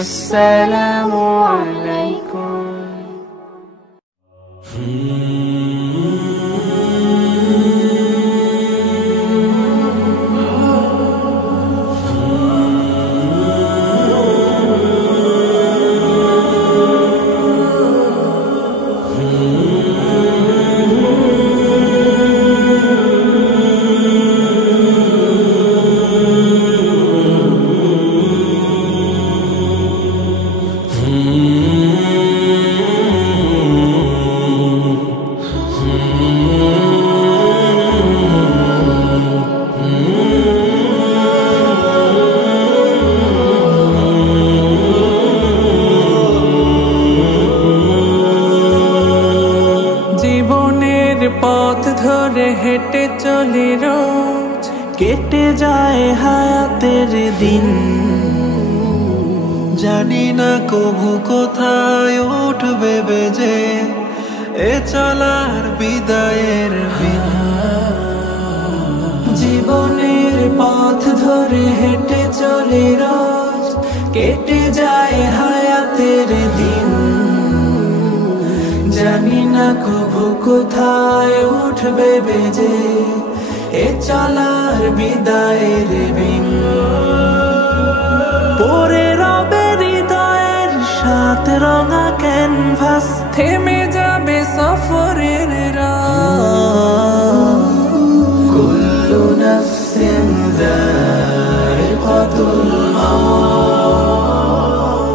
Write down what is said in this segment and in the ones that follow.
আসসালামু আলাইকুম। জীবনের পথ ধরে হেঁটে চলি রোজ, কেটে যায় হায়াতের দিন। জানি না কবু কোথায় উঠবে বেজে এ চলার বিদায়ের বিন। জীবনের পথ ধরে হেঁটে চলি রোজ, কেটে যায় হায়াতের দিন। জানি না কবু কোথায় উঠবে বেজে এ চলার বিদায়ের বিন। পরে রবে হৃদয়ের সাত রঙা ক্যানভাস, থেমে যাবে সফরের রাত। কুল্লু নাফসিন যায়িকাতুল মাউত,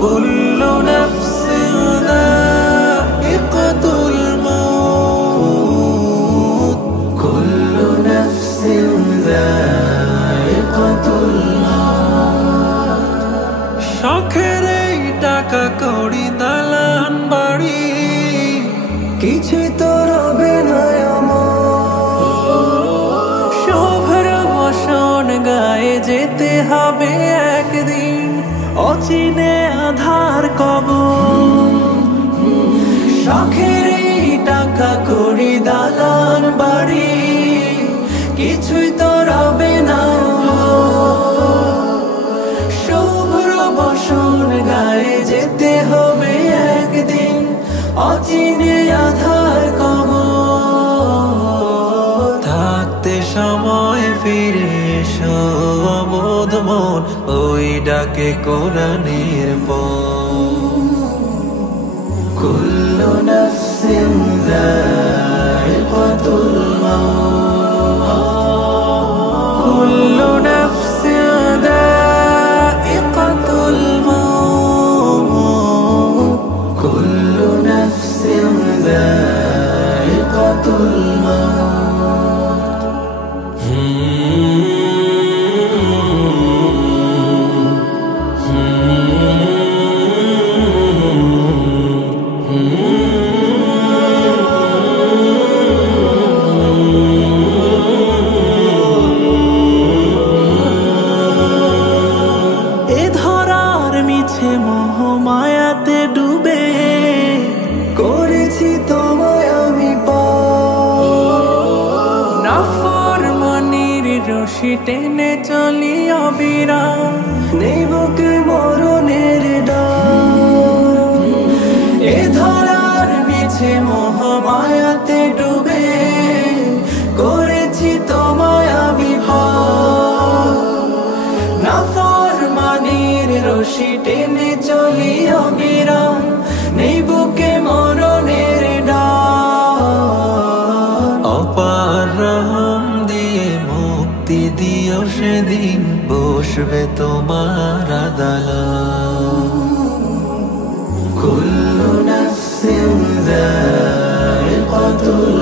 কুল্লু নাফসিন যায়িকাতুল মাউত, কুল্লু নাফসিন যায়িকাতুল মাউত। শখের এই টাকা কড়ি দালান বাড়ি কিছু তো রবে না আমার। শুভ্র বসন গায়ে যেতে হবে একদিন, অচিনে আধার কবর। শখের এই টাকা কড়ি দালান বাড়ি কিছুই তো রবে না। শুভ্র বসন গায়ে যেতে হবে একদিন, অচিনে আধার কবর। থাকতে সময় ফিরে এসো অবোধ মন, ওই ডাকে কোরআনের পথ। কুল্লু নাফসিন যায়িকাতুল মাউত, কুল্লু নাফসিন যায়িকাতুল মাউত, কুল্লু নাফসিন যায়িকাতুল মাউত। এ ধরার মিছে মোহ মায়াতে ডুবে করেছি তোমায় আমি পার। নাফরমানির রশি টেনে চলি অবিরাম, নেই বুকে মরণের ডাক। এ ধরার মিছে মোহ মায়াতে ডুবে করেছি তোমায় আমি পার। নাফরমানির রশি টেনে চলি অবিরাম, নেই বুকে মরণের ডাক। অপার রহম দিয়ে মুক্তি দিও সেদিন, বসবে তোমার আদালত। কুল্লু নাফসিন যায়িকাতুল